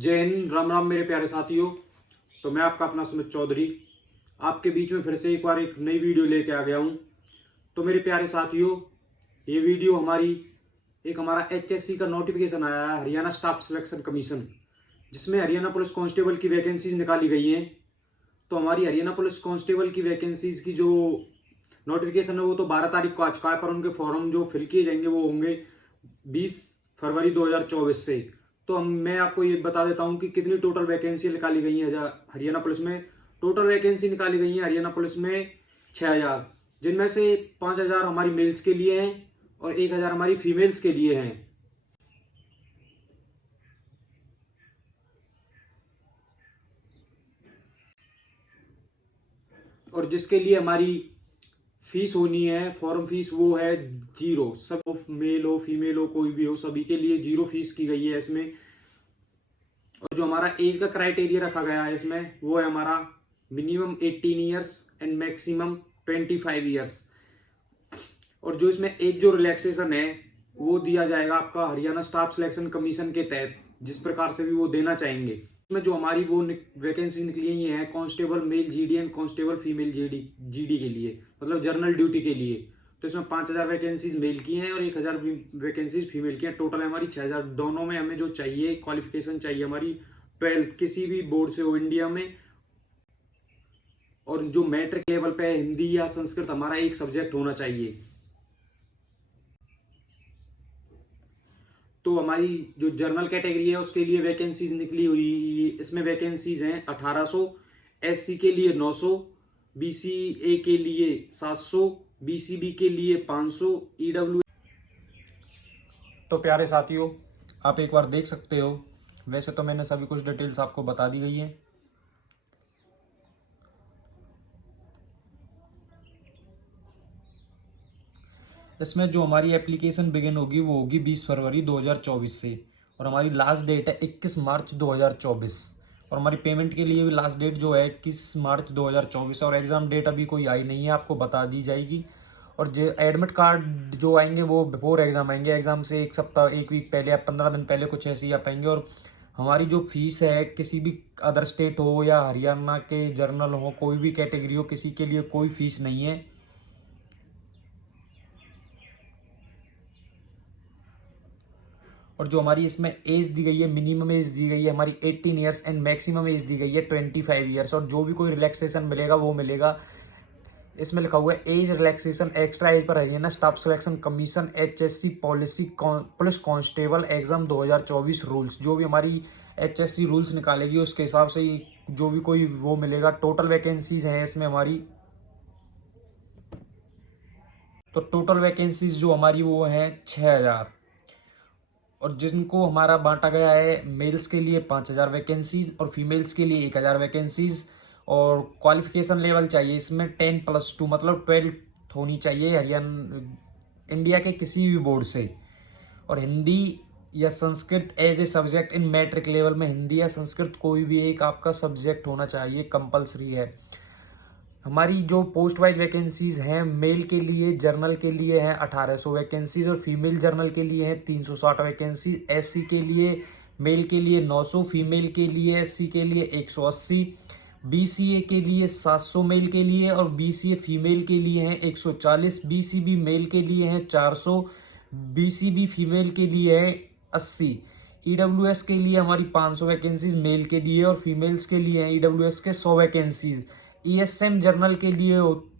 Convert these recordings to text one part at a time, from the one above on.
जय हिंद, राम राम मेरे प्यारे साथियों। तो मैं आपका अपना सुमित चौधरी आपके बीच में फिर से एक बार एक नई वीडियो लेके आ गया हूँ। तो मेरे प्यारे साथियों, ये वीडियो हमारा एचएससी का नोटिफिकेशन आया है, हरियाणा स्टाफ सिलेक्शन कमीशन, जिसमें हरियाणा पुलिस कांस्टेबल की वैकेंसीज निकाली गई हैं। तो हमारी हरियाणा पुलिस कांस्टेबल की वैकेंसीज की जो नोटिफिकेशन है वो तो 12 तारीख को आ चुका है, पर उनके फॉर्म जो फिल किए जाएंगे वो होंगे 20 फरवरी 2024 से। तो मैं आपको ये बता देता हूँ कि कितनी टोटल वैकेंसी निकाली गई है हरियाणा पुलिस में। टोटल वैकेंसी निकाली गई है हरियाणा पुलिस में 6000, जिनमें से 5000 हमारी मेल्स के लिए हैं और 1000 हमारी फीमेल्स के लिए हैं। और जिसके लिए हमारी फीस होनी है, फॉर्म फीस, वो है 0। सब मेल हो फीमेल हो कोई भी हो, सभी के लिए 0 फीस की गई है इसमें। और जो हमारा एज का क्राइटेरिया रखा गया है इसमें, वो है हमारा minimum 18 years and maximum 25 years. और जो इसमें एज जो रिलैक्सेशन है वो दिया जाएगा आपका हरियाणा स्टाफ सिलेक्शन कमीशन के तहत, जिस प्रकार से भी वो देना चाहेंगे। इसमें जो हमारी वो वैकेंसी निकली ही है constable male GD and constable female GD के लिए, मतलब जर्नल ड्यूटी के लिए। तो इसमें 5000 वैकेंसीज मेल की हैं और 1000 वैकेंसीज फीमेल की हैं। टोटल हमारी 6000। दोनों में हमें जो चाहिए क्वालिफिकेशन चाहिए हमारी 12th किसी भी बोर्ड से हो इंडिया में, और जो मैट्रिक लेवल पे हिंदी या संस्कृत हमारा एक सब्जेक्ट होना चाहिए। तो हमारी जो जर्नल कैटेगरी है उसके लिए वैकेंसीज निकली हुई, इसमें वैकेंसीज हैं 1800, एससी के लिए 900, बीसीए के लिए 700, बीसीबी के लिए 500, ईडब्ल्यू। तो प्यारे साथियों, आप एक बार देख सकते हो। वैसे तो मैंने सभी कुछ डिटेल्स आपको बता दी गई है। इसमें जो हमारी एप्लीकेशन बिगिन होगी वो होगी 20 फरवरी 2024 से, और हमारी लास्ट डेट है 21 मार्च 2024। और हमारी पेमेंट के लिए भी लास्ट डेट जो है 21 मार्च 2024 है। और एग्ज़ाम डेट अभी कोई आई नहीं है, आपको बता दी जाएगी। और जो एडमिट कार्ड जो आएंगे वो बिफोर एग्ज़ाम आएंगे, एग्ज़ाम से एक सप्ताह, एक वीक पहले या 15 दिन पहले, कुछ ऐसे ही आप आएंगे। और हमारी जो फीस है, किसी भी अदर स्टेट हो या हरियाणा के जर्नल हो, कोई भी कैटेगरी हो, किसी के लिए कोई फीस नहीं है। और जो हमारी इसमें एज दी गई है, मिनिमम एज दी गई है हमारी 18 ईयर्स एंड मैक्सिमम एज दी गई है 25 ईयर्स। और जो भी कोई रिलैक्सेशन मिलेगा वो मिलेगा। इसमें लिखा हुआ है एज रिलैक्सेशन एक्स्ट्रा एज पर Haryana staff selection commission HSC policy police constable exam 2024 rules. जो भी हमारी एचएससी रूल्स निकालेगी उसके हिसाब से जो भी कोई वो मिलेगा। टोटल वैकेंसीज हैं इसमें हमारी, तो टोटल वैकेंसीज जो हमारी वो हैं 6000। और जिनको हमारा बांटा गया है, मेल्स के लिए 5000 वैकेंसीज और फीमेल्स के लिए 1000 वैकेंसीज। और क्वालिफिकेशन लेवल चाहिए इसमें 10+2, मतलब 12th होनी चाहिए हरियाणा इंडिया के किसी भी बोर्ड से। और हिंदी या Sanskrit as a subject in matric level में, हिंदी या संस्कृत कोई भी एक आपका सब्जेक्ट होना चाहिए, कंपलसरी है। हमारी जो पोस्ट वाइज वैकेंसीज हैं, मेल के लिए जर्नल के लिए हैं 1800 वैकेंसीज और फीमेल जर्नल के लिए हैं 360 वैकेंसीज। एससी के लिए मेल के लिए 900, फीमेल के लिए एससी के लिए 180, बीसीए के लिए 700 मेल के लिए और बीसीए फीमेल के लिए हैं 140, बीसीबी मेल के लिए हैं 400, बीसीबी फीमेल के लिए है 80। ईडब्ल्यूएस के लिए हमारी 500 वैकेंसीज मेल के लिए और फीमेल्स के लिए हैं ईडब्ल्यूएस के 100 वैकेंसीज। ईएसएम जर्नल के लिए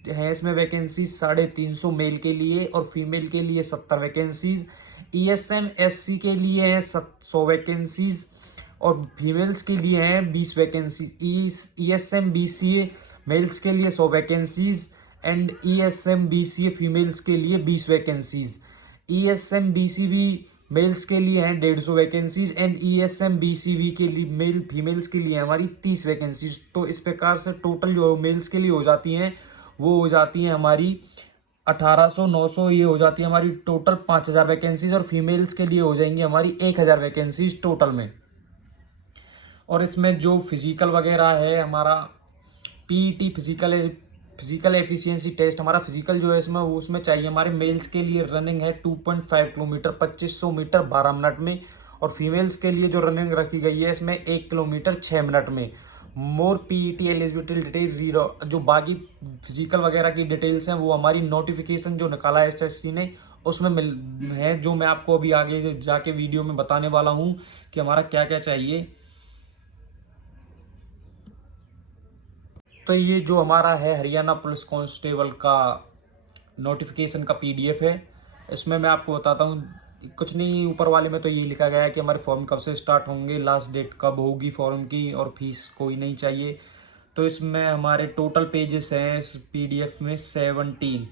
है इसमें वैकेंसीज 350 मेल के लिए और फीमेल के लिए 70 वैकेंसीज। ईएसएम एससी के लिए है 100 वैकेंसीज और फीमेल्स के लिए हैं 20 वैकेंसीज। ईएसएम बीसीए मेल्स के लिए 100 vacancies and ESM BCA females के लिए 20 वैकेंसीज। ईएसएम बीसीबी मेल्स के लिए हैं 150 वैकेंसीज एंड ईएसएम बीसीबी के लिए मेल फीमेल्स के लिए हमारी 30 वैकेंसीज। तो इस प्रकार से टोटल जो मेल्स के लिए हो जाती हैं वो हो जाती हैं हमारी 1800, 900, ये हो जाती है हमारी टोटल 5000 वैकेंसीज। और फीमेल्स के लिए हो जाएंगी हमारी 1000 वैकेंसीज टोटल में। और इसमें जो फिजिकल वगैरह है हमारा पीईटी फिजिकल एफिशिएंसी टेस्ट, हमारा फिजिकल जो है इसमें उसमें चाहिए हमारे मेल्स के लिए रनिंग है 2.5 किलोमीटर 2500 मीटर 12 मिनट में। और फीमेल्स के लिए जो रनिंग रखी गई है इसमें 1 किलोमीटर 6 मिनट में। मोर पीईटी एलिजिबिलिटी डिटेल जो बाकी फिजिकल वगैरह की डिटेल्स हैं वो हमारी नोटिफिकेशन जो निकाला है एसएससी ने उसमें मिल है, जो मैं आपको अभी आगे जाके वीडियो में बताने वाला हूँ कि हमारा क्या क्या चाहिए। तो ये जो हमारा है हरियाणा पुलिस कांस्टेबल का नोटिफिकेशन का पीडीएफ है। इसमें मैं आपको बताता हूँ, कुछ नहीं, ऊपर वाले में तो ये लिखा गया है कि हमारे फॉर्म कब से स्टार्ट होंगे, लास्ट डेट कब होगी फॉर्म की, और फीस कोई नहीं चाहिए। तो इसमें हमारे टोटल पेजेस हैं इस पीडीएफ में 17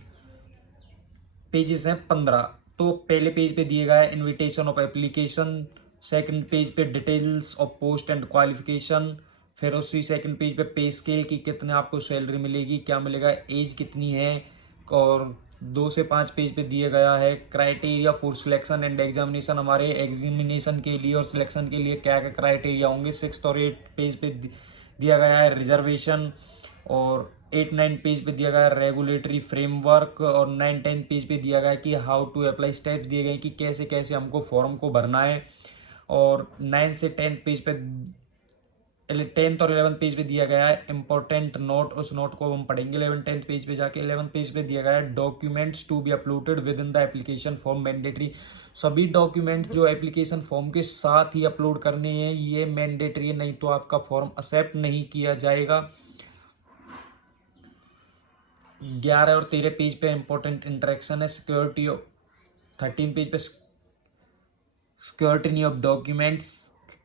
पेजेस हैं 15। तो पहले पेज पे दिए गया है invitation of application, second page पे details of post and qualification, फिर उसी सेकंड पेज पे स्केल की कितने आपको सैलरी मिलेगी, क्या मिलेगा, एज कितनी है, और 2 से 5 पेज पे दिया गया है criteria for selection and examination, हमारे एग्जामिनेशन के लिए और सिलेक्शन के लिए क्या क्या क्राइटेरिया होंगे। 6 और 8 पेज पे दिया गया है रिजर्वेशन, और 8-9 पेज पे दिया गया है रेगुलेटरी फ्रेमवर्क, और 9-10 पेज पे दिया गया है कि हाउ टू अप्लाई स्टेप्स दिए गए कि कैसे कैसे हमको फॉर्म को भरना है। और 9 से 10 पेज पे 10th और 11th पेज पे दिया गया है इंपॉर्टेंट नोट, उस नोट को हम पढ़ेंगे 11th-10th पेज पे जाके। 11th पेज पे दिया गया है documents to be uploaded within the application form mandatory, सभी डॉक्यूमेंट्स जो एप्लीकेशन फॉर्म के साथ ही अपलोड करने हैं, ये मैंडेटरी है, नहीं तो आपका फॉर्म एक्सेप्ट नहीं किया जाएगा। 11 और 13 पेज पे इंपॉर्टेंट इंटरेक्शन है सिक्योरिटी। 13 पेज पे स्क्रूटनी ऑफ डॉक्यूमेंट्स,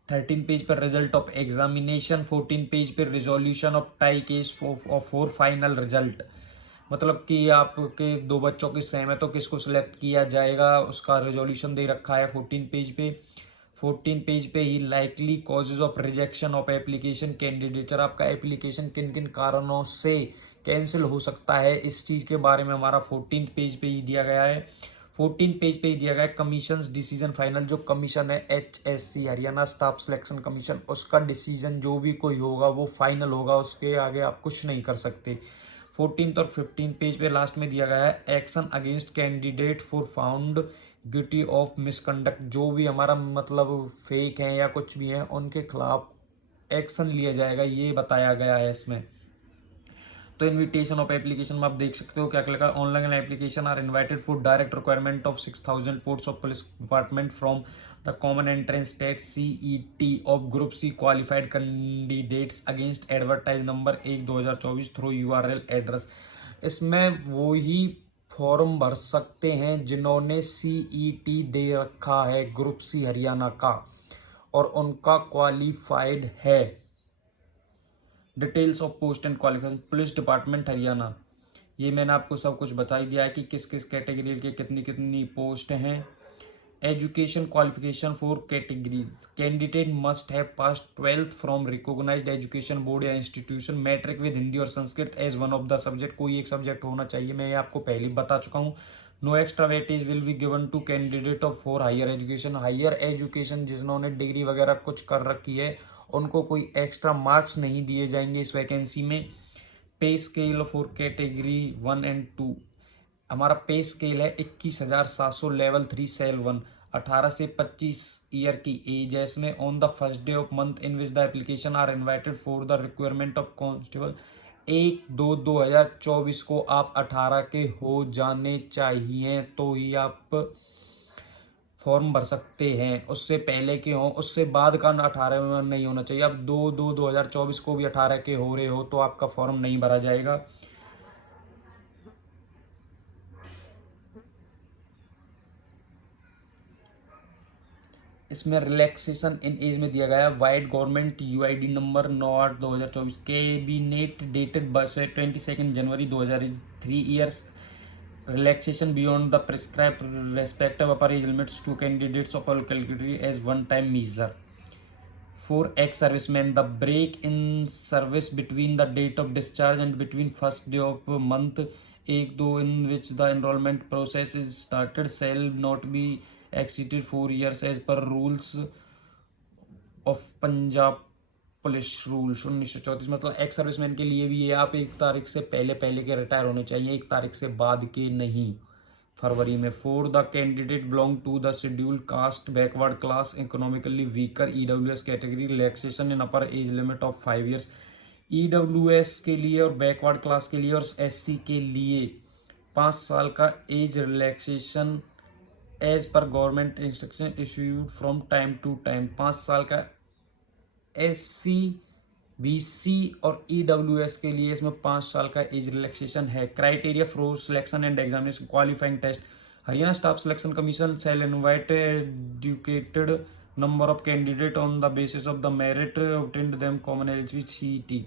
13 पेज पर रिजल्ट ऑफ एग्जामिनेशन, 14 पेज पर resolution of tie case for final result, मतलब कि आपके 2 बच्चों की सहमत तो किसको सिलेक्ट किया जाएगा उसका रिजोल्यूशन दे रखा है 14 पेज पे। 14 पेज पे ही likely causes of rejection of application candidature, आपका एप्लीकेशन किन किन कारणों से कैंसिल हो सकता है, इस चीज़ के बारे में हमारा 14 पेज पे ही दिया गया है। 14 पेज पे ही दिया गया है कमीशन डिसीजन फाइनल, जो कमीशन है HSC Haryana staff selection commission, उसका डिसीजन जो भी कोई होगा वो फाइनल होगा, उसके आगे आप कुछ नहीं कर सकते। 14th और 15 पेज पे लास्ट में दिया गया है action against candidate for found guilty of misconduct, जो भी हमारा मतलब फेक है या कुछ भी है उनके खिलाफ एक्शन लिया जाएगा, ये बताया गया है इसमें। तो इनविटेशन ऑफ एप्लीकेशन में आप देख सकते हो क्या क्या लिखा है, online application are invited for direct requirement of 6000 posts of police department from the common entrance test CET of group C qualified candidates against advertise number 1/2024 through URL address. इसमें वो ही फॉर्म भर सकते हैं जिन्होंने CET दे रखा है group C Haryana का और उनका क्वालिफाइड है। Details of post and qualification police department Haryana, ये मैंने आपको सब कुछ बता ही दिया है कि किस किस कैटेगरी के कितनी कितनी पोस्ट हैं। Education qualification for categories, candidate must have pass 12th from recognised education board या इंस्टीट्यूशन, मैट्रिक विद हिंदी और Sanskrit as one of the subject, कोई एक सब्जेक्ट होना चाहिए, मैं ये आपको पहले ही बता चुका हूँ। No extra weightage will be given to candidate of for higher education, higher education जिन्होंने डिग्री वगैरह कुछ कर रखी है उनको कोई एक्स्ट्रा मार्क्स नहीं दिए जाएंगे इस वैकेंसी में। पे स्केल फॉर कैटेगरी 1 एंड 2, हमारा पे स्केल है 21,700 लेवल 3 सेल 1, 18 से 25 ईयर की एज है इसमें। On the first day of month in which the application are invited for the requirement of constable, 1/2/2024 को आप 18 के हो जाने चाहिए तो ही आप फॉर्म भर सकते हैं, उससे पहले के हों, उससे बाद का 18 में नहीं होना चाहिए। अब 2/2/2024 को भी 18 के हो रहे हो तो आपका फॉर्म नहीं भरा जाएगा। इसमें रिलैक्सेशन इन एज में दिया गया है wide government UID number 9/8/2024, cabinet dated 22 January 2003 years, relaxation beyond the prescribed respective upper age limits to candidates of all category as one time measure. For ex-servicemen, the break in service between the date of discharge and between first day of month 1-2 in which the enrollment process is started shall not be exceeded 4 years as per rules of Punjab police rules 1934। मतलब x serviceman के लिए भी ये आप 1 तारीख से पहले पहले के रिटायर होने चाहिए, 1 तारीख से बाद के नहीं। फरवरी में। For the candidate belong to the schedule caste backward class economically weaker EWS category relaxation in upper age limit of 5 years. EWS के लिए और बैकवर्ड क्लास के लिए और एससी के लिए 5 साल का age relaxation as per government instruction issued from time to time. 5 साल का एससी बीसी और ईडब्ल्यूएस के लिए इसमें 5 साल का एज रिलैक्सेशन है। Criteria for selection and examination qualifying test. Haryana staff selection commission shall invite educated number of candidate on the basis of the merit obtained them common eligibility CET.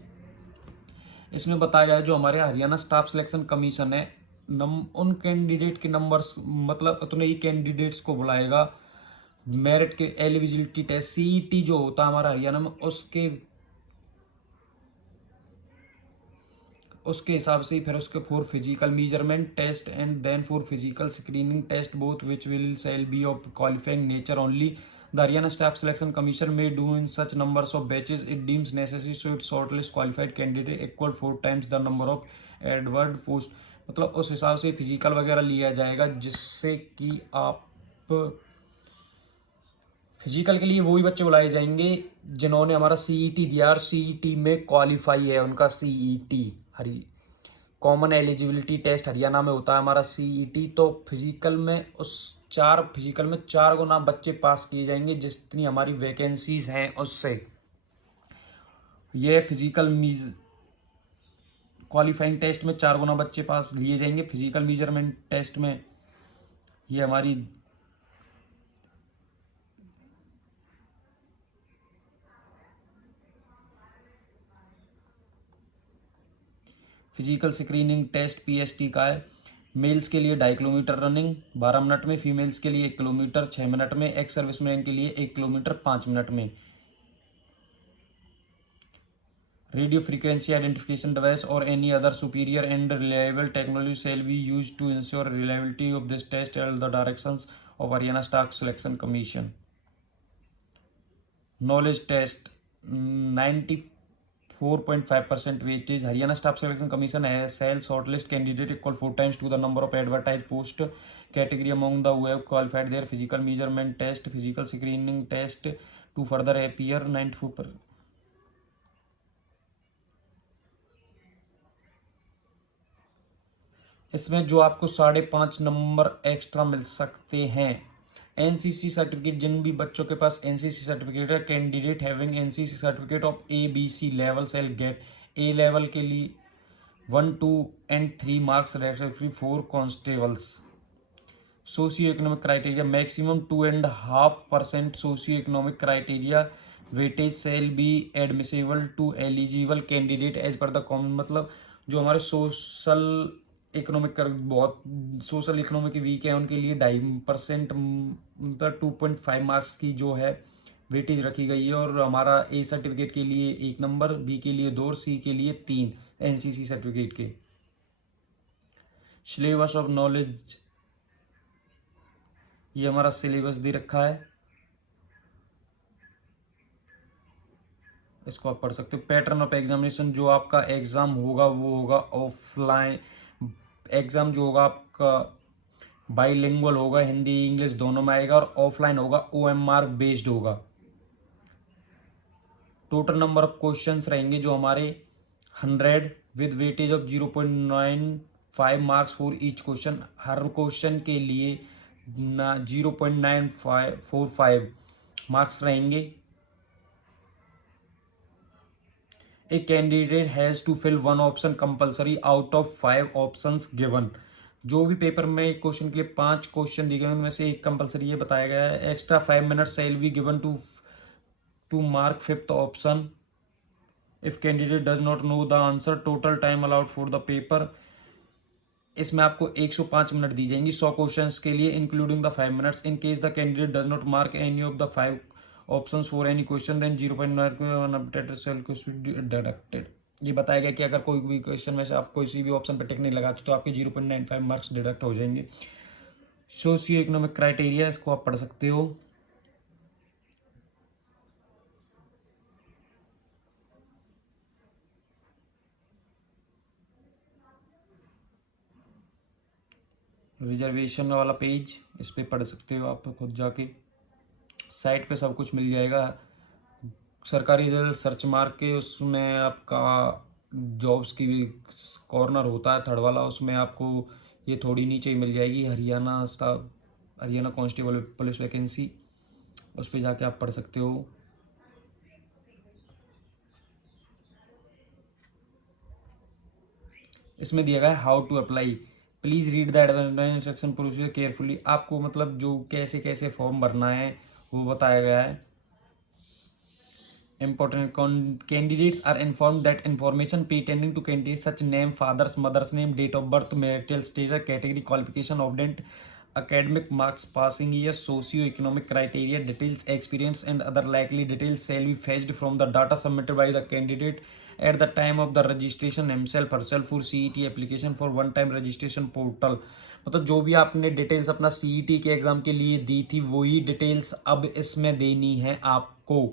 इसमें बताया गया है जो हमारे हरियाणा स्टाफ सिलेक्शन कमीशन है उन candidate के numbers मतलब उतने ही कैंडिडेट्स को बुलाएगा मेरिट के एलिजिबिलिटी टेस्ट सीईटी जो होता है हमारा हरियाणा में उसके हिसाब से ही फिर उसके for physical measurement test and then for physical screening test both which will shall be of qualifying nature only. The Haryana staff selection Commission may do in such numbers of batches it deems necessary so it shortlist qualified candidate equal 4 times the number of advertised post. मतलब उस हिसाब से physical वगैरह लिया जाएगा जिससे कि आप फिजिकल के लिए वही बच्चे बुलाए जाएंगे जिन्होंने हमारा सीईटी दिया और सीईटी में क्वालिफाई है उनका सीईटी हरी कॉमन एलिजिबिलिटी टेस्ट हरियाणा में होता है हमारा सीईटी। तो फिजिकल में फिजिकल में 4 गुना बच्चे पास किए जाएंगे जितनी हमारी वैकेंसीज हैं उससे। ये फिजिकल क्वालिफाइंग टेस्ट में 4 गुना बच्चे पास लिए जाएंगे। फिजिकल मेजरमेंट टेस्ट में ये हमारी फिजिकल स्क्रीनिंग टेस्ट पीएसटी का है। मेल्स के लिए 2.5 किलोमीटर रनिंग 12 मिनट में, फीमेल्स के लिए 1 किलोमीटर 6 मिनट में, एक्स सर्विसमैन के लिए 1 किलोमीटर 5 मिनट में। रेडियो फ्रीक्वेंसी आइडेंटिफिकेशन डिवाइस और any other superior and reliable technology shall be used to ensure reliability of this test and the directions of Haryana staff selection Commission. Knowledge test 94.5% weightage. Haryana staff selection Commission है shall shortlist candidate equal 4 times to the number of advertise post category among the who have qualified their physical measurement test physical screening test to further appear 94%। इसमें जो आपको 5.5 number extra मिल सकते हैं। NCC certificate जिन भी बच्चों के पास NCC certificate है candidate having NCC certificate of ABC level shall get A level के लिए 1, 2 and 3 marks respectively for constables. Socio economic criteria maximum 2.5% socio economic criteria weightage shall be admissible to eligible candidate as per the common. मतलब जो हमारे social economic बहुत social economic weak है उनके लिए 2.5% मतलब 2.5 मार्क्स की जो है वेटेज रखी गई है। और हमारा ए सर्टिफिकेट के लिए 1 नंबर, बी के लिए 2 और सी के लिए 3 एनसीसी सर्टिफिकेट के। सिलेबस ऑफ नॉलेज ये हमारा सिलेबस दे रखा है, इसको आप पढ़ सकते हो। पैटर्न ऑफ एग्जामिनेशन जो आपका एग्जाम होगा वो होगा ऑफलाइन एग्जाम जो होगा आपका बाईलिंगुअल होगा, हिंदी इंग्लिश दोनों में आएगा और ऑफलाइन होगा OMR बेस्ड होगा। टोटल नंबर ऑफ क्वेश्चंस रहेंगे जो हमारे 100 with weightage of 0.95 marks for each question. हर क्वेश्चन के लिए 0.945 मार्क्स रहेंगे। A candidate has to fill 1 option compulsory out of 5 options given. जो भी पेपर में एक क्वेश्चन के लिए 5 क्वेश्चन दिए गए उनमें से एक कंपल्सरी ये बताया गया है। Extra 5 minute shall be given to mark 5th option if candidate does not know the answer. Total time allowed for the paper इसमें आपको 105 मिनट दी जाएंगी 100 क्वेश्चंस के लिए including the 5 minutes. In case the candidate does not mark any of the 5 options for any question then 0.9 deducted. ये बताया गया कि अगर कोई भी क्वेश्चन में से आप कोई भी ऑप्शन पर टिक नहीं लगाते तो आपके 0.95 मार्क्स डिडक्ट हो जाएंगे। सोशियो इकोनॉमिक क्राइटेरिया इसको आप पढ़ सकते हो। रिजर्वेशन वाला पेज, इस पे पढ़ सकते हो आप खुद जाके, साइट पे सब कुछ मिल जाएगा। सरकारी रिजल्ट सर्च मार के उसमें आपका जॉब्स की भी कॉर्नर होता है थर्ड वाला, उसमें आपको ये थोड़ी नीचे ही मिल जाएगी, Haryana staff, Haryana constable police vacancy, उस पर जाके आप पढ़ सकते हो। इसमें दिया गया है how to apply, please read the advertisement instruction procedure carefully. आपको मतलब जो कैसे कैसे फॉर्म भरना है वो बताया गया है। Important candidates are informed that information pertaining to candidates such name, father's, mother's name, date of birth, marital status, category, qualification, obtained academic marks, passing year, socio-economic criteria, details, experience, and other likely details shall be fetched from the data submitted by the candidate at the time of the registration himself herself for CET application for one time registration portal। मतलब जो भी आपने details अपना CET के exam के लिए दी थी वही डिटेल्स अब इसमें देनी है आपको।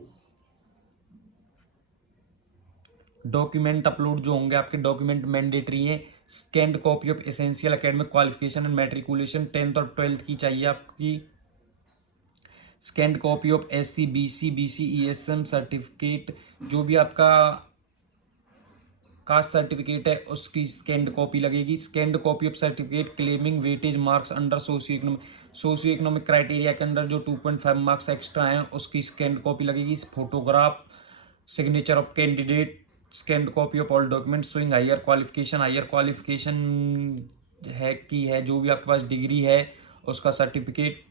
डॉक्यूमेंट अपलोड जो होंगे आपके डॉक्यूमेंट मैंडेटरी हैं। Scanned copy of essential academic qualification and matriculation 10th और 12th की चाहिए आपकी। Scanned copy of SC BC BC ESM certificate, जो भी आपका कास्ट सर्टिफिकेट है उसकी स्कैंड कॉपी लगेगी। Scanned copy of certificate claiming weightage marks under socio economic criteria के अंदर जो 2.5 मार्क्स एक्स्ट्रा हैं उसकी स्कैंड कॉपी लगेगी। Photograph, signature of candidate, scanned copy of all document showing higher qualification, higher qualification है कि है जो भी आपके पास डिग्री है उसका सर्टिफिकेट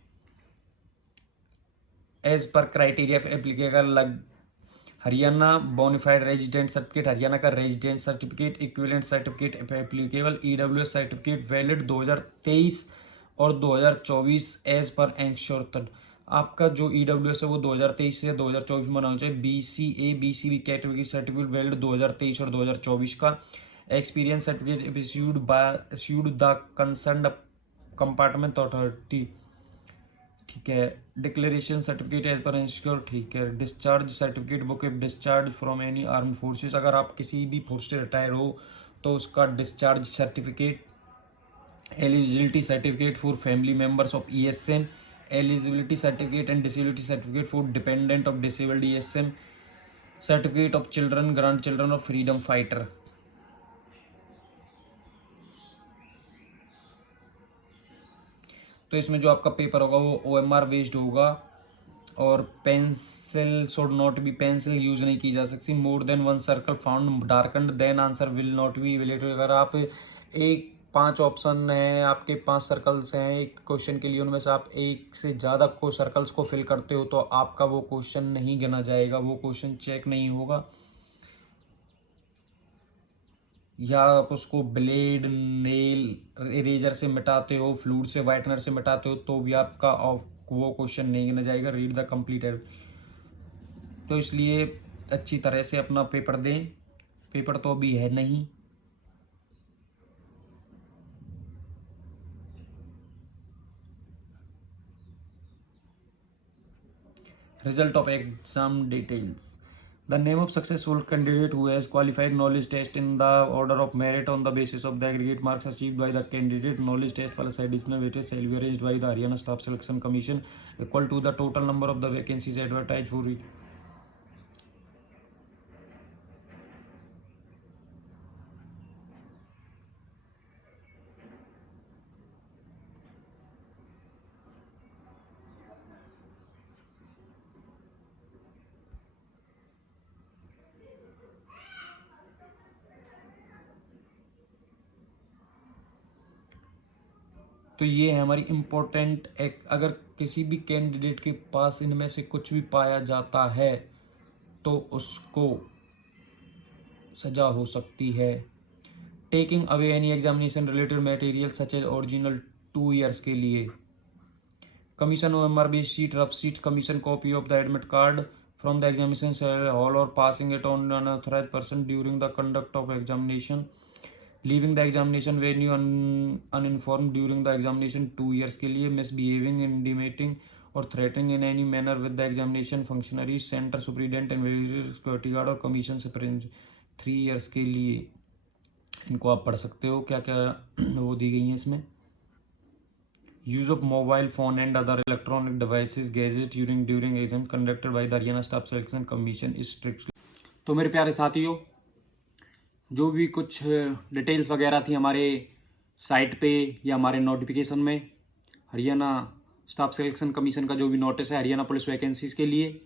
एज पर criteria applicable. Haryana bona fide resident certificate, Haryana का resident certificate, equivalent certificate applicable, EWS certificate valid 2023 और 2024 एज पर एंश्योर्ड। आपका जो EWS है वो 2023 से 2024 में होना चाहिए। BCA BCB category certificate valid 2023 और 2024 का। Experience certificate issued the concern compartment authority, ठीक है। Declaration certificate as per insure, ठीक है। Discharge certificate, book of discharge from any arm forces, अगर आप किसी भी फोर्स से रिटायर हो तो उसका discharge certificate. Eligibility certificate for family members of ESM, eligibility certificate and disability certificate for dependent of disabled ESM, certificate of children, grand children of freedom fighter. तो इसमें जो आपका पेपर होगा वो OMR बेस्ड होगा और pencil should not be, pencil use नहीं की जा सकती। More than one circle found darkened then answer will not be available. अगर आप एक 5 ऑप्शन है आपके, 5 सर्कल्स हैं एक क्वेश्चन के लिए, उनमें से आप एक से ज़्यादा को सर्कल्स को फिल करते हो तो आपका वो क्वेश्चन नहीं गिना जाएगा, वो क्वेश्चन चेक नहीं होगा। या आप उसको ब्लेड, नेल, इरेजर से मिटाते हो, फ्लूइड से, वाइटनर से मिटाते हो तो भी आपका वो क्वेश्चन नहीं गिना जाएगा। Read the complete. तो इसलिए अच्छी तरह से अपना पेपर दें, पेपर तो अभी है नहीं। Result of exam details. The name of successful candidate who has qualified knowledge test in the order of merit on the basis of the aggregate marks achieved by the candidate. Knowledge test plus additional weightage shall be arranged by the Haryana Staff Selection Commission equal to the total number of the vacancies advertised for it. तो ये है हमारी important एक, अगर किसी भी candidate के पास इनमें से कुछ भी पाया जाता है तो उसको सजा हो सकती है। Taking away any examination related material such as original 2 years के लिए। Commission OMR base sheet, rough sheet, commission copy of the admit card from the examination hall और passing it on an authorised person during the conduct of examination. Leaving the examination venue uninformed during the examination 2 years के लिए। Misbehaving, intimidating और threatening in any manner with the examination functionary, centre superintendent and security guard और commission से 3 years के लिए। इनको आप पढ़ सकते हो क्या क्या वो दी गई हैं इसमें। use of mobile phone and other electronic devices gadgets during exam conducted by the Haryana Staff Selection Commission is strictly। तो मेरे प्यारे साथियों, जो भी कुछ डिटेल्स वगैरह थी हमारे साइट पे या हमारे नोटिफिकेशन में, हरियाणा स्टाफ सिलेक्शन कमीशन का जो भी नोटिस है हरियाणा पुलिस वैकेंसीज़ के लिए,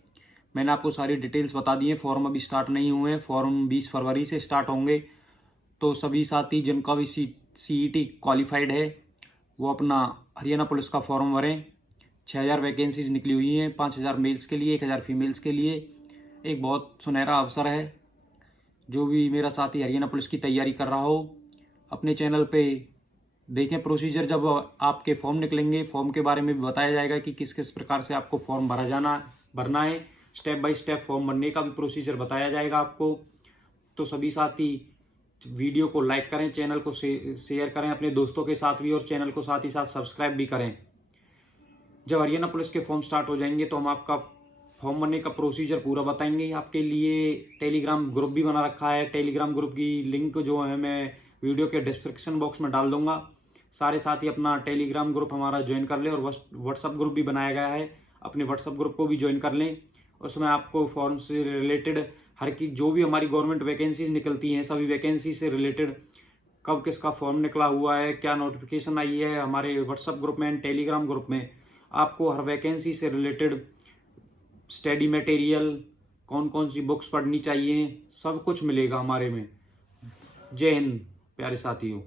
मैंने आपको सारी डिटेल्स बता दी हैं। फॉर्म अभी स्टार्ट नहीं हुए हैं, फॉर्म 20 फरवरी से स्टार्ट होंगे। तो सभी साथी जिनका भी CET क्वालिफाइड है वो अपना हरियाणा पुलिस का फॉर्म भरें। 6000 वैकेंसीज़ निकली हुई हैं, 5000 मेल्स के लिए, 1000 फीमेल्स के लिए। एक बहुत सुनहरा अवसर है। जो भी मेरा साथी हरियाणा पुलिस की तैयारी कर रहा हो, अपने चैनल पे देखें प्रोसीजर। जब आपके फॉर्म निकलेंगे, फॉर्म के बारे में भी बताया जाएगा कि किस किस प्रकार से आपको फॉर्म भरना है। स्टेप बाय स्टेप फॉर्म भरने का भी प्रोसीजर बताया जाएगा आपको। तो सभी साथी वीडियो को लाइक करें, चैनल को शेयर करें अपने दोस्तों के साथ भी, और चैनल को साथ ही साथ सब्सक्राइब भी करें। जब हरियाणा पुलिस के फॉर्म स्टार्ट हो जाएंगे तो हम आपका फॉर्म भरने का प्रोसीजर पूरा बताएंगे। आपके लिए टेलीग्राम ग्रुप भी बना रखा है। टेलीग्राम ग्रुप की लिंक जो है मैं वीडियो के डिस्क्रिप्शन बॉक्स में डाल दूंगा। सारे साथी अपना टेलीग्राम ग्रुप हमारा ज्वाइन कर लें, और व्हाट्सअप ग्रुप भी बनाया गया है, अपने व्हाट्सअप ग्रुप को भी ज्वाइन कर लें। उसमें आपको फॉर्म से रिलेटेड हर की जो भी हमारी गवर्नमेंट वैकेंसीज निकलती हैं, सभी वैकेंसी से रिलेटेड कब किसका फॉर्म निकला हुआ है, क्या नोटिफिकेशन आई है, हमारे व्हाट्सअप ग्रुप में, टेलीग्राम ग्रुप में आपको हर वैकेंसी से रिलेटेड स्टडी मटेरियल, कौन कौन सी बुक्स पढ़नी चाहिए, सब कुछ मिलेगा हमारे में। जय हिंद प्यारे साथियों।